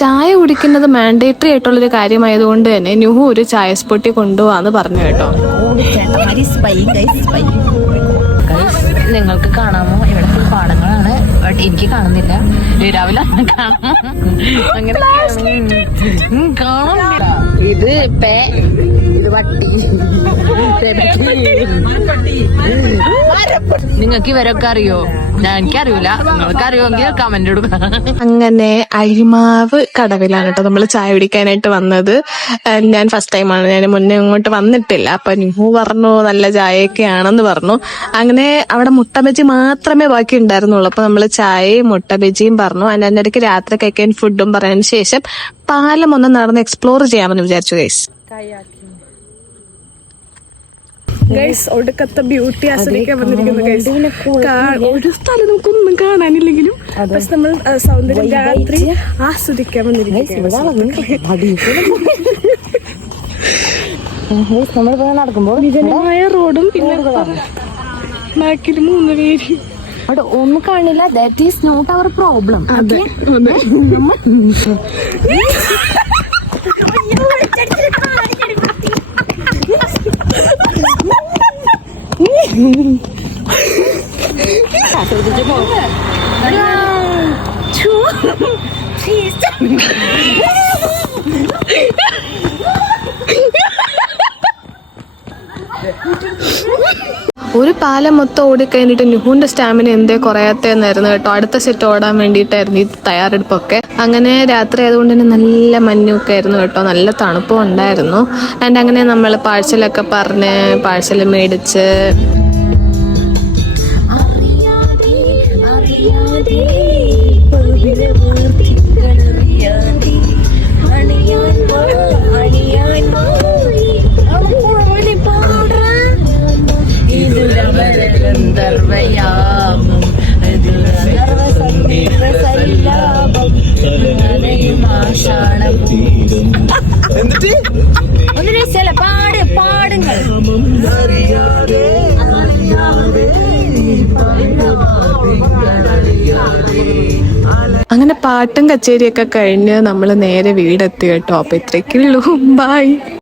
ചായ കുടിക്കുന്നത് മാൻഡേറ്ററി ആയിട്ടുള്ളൊരു കാര്യമായതുകൊണ്ട് തന്നെ നുഹു ഒരു ചായ സ്പോട്ടി കൊണ്ടുപോവാന്ന് പറഞ്ഞു കേട്ടോ. നിങ്ങൾക്ക് കാണാമോ? ഇവിടെ ഫുൾ പാടങ്ങളാണ്, ബട്ട് എനിക്ക് കാണുന്നില്ല. രാവിലെ കാണാം, അങ്ങനെ കാണുന്നില്ല. ഇത് ഇത് വട്ടി. നിങ്ങൾക്ക് ഇവരൊക്കെ അറിയോ? എനിക്കറിയൂല. നിങ്ങൾക്ക് അറിയുമെങ്കിൽ കമന്റ് ഇടുക. അങ്ങനെ അഴിമാവ് കടവിലാണ് കേട്ടോ നമ്മൾ ചായ കുടിക്കാനായിട്ട് വന്നത്. ഞാൻ ഫസ്റ്റ് ടൈമാണ്, ഞാൻ മുന്നേ ഇങ്ങോട്ട് വന്നിട്ടില്ല. അപ്പൊ നുഹു പറഞ്ഞു നല്ല ചായയൊക്കെ ആണെന്ന് പറഞ്ഞു. അങ്ങനെ അവിടെ മുട്ട ബജി മാത്രമേ ബാക്കി ഉണ്ടായിരുന്നുള്ളൂ. അപ്പൊ നമ്മള് ചായയും മുട്ട ബജിയും പറഞ്ഞു. അതിന്റെ ഇടയ്ക്ക് രാത്രി കഴിക്കാൻ ഫുഡും പറഞ്ഞതിന് ശേഷം പാലം ഒന്ന് നടന്ന് എക്സ്പ്ലോർ ചെയ്യാമെന്ന് വിചാരിച്ചു ഗൈസ്. ഒടുക്കത്തെ ബ്യൂട്ടി ആസ്വദിക്കാൻ വന്നിരിക്കുന്നു ഗൈസ്. ഒരു സ്ഥലം നമുക്കൊന്നും കാണാനില്ലെങ്കിലും പക്ഷെ നമ്മൾ സൗന്ദര്യം രാത്രി ആസ്വദിക്കാൻ വന്നിരിക്കുന്നു. നടക്കുമ്പോൾ വിജനമായ റോഡും പിന്നെ ബാക്കിൽ 3 പേര് അവിടെ ഒന്നും കാണില്ല. That is not our problem. ഒരു പാലം മൊത്തം ഓടിക്കഴിഞ്ഞിട്ട് നുഹുവിന്റെ സ്റ്റാമിന എന്തേ കുറയാത്തേന്നായിരുന്നു കേട്ടോ. അടുത്ത സെറ്റ് ഓടാൻ വേണ്ടിയിട്ടായിരുന്നു ഈ തയ്യാറെടുപ്പൊക്കെ. അങ്ങനെ രാത്രി ആയതുകൊണ്ട് തന്നെ നല്ല മഞ്ഞൊക്കെ ആയിരുന്നു കേട്ടോ, നല്ല തണുപ്പും ഉണ്ടായിരുന്നു. ആൻഡ് അങ്ങനെ നമ്മൾ പാഴ്സലൊക്കെ പറഞ്ഞ് പാഴ്സൽ മേടിച്ച് അങ്ങനെ പാട്ടും കച്ചേരിയൊക്കെ കഴിഞ്ഞ് നമ്മൾ നേരെ വീടെത്തി കേട്ടോ. അപ്പൊ ഇത്രയ്ക്കുള്ളൂ. ബൈ.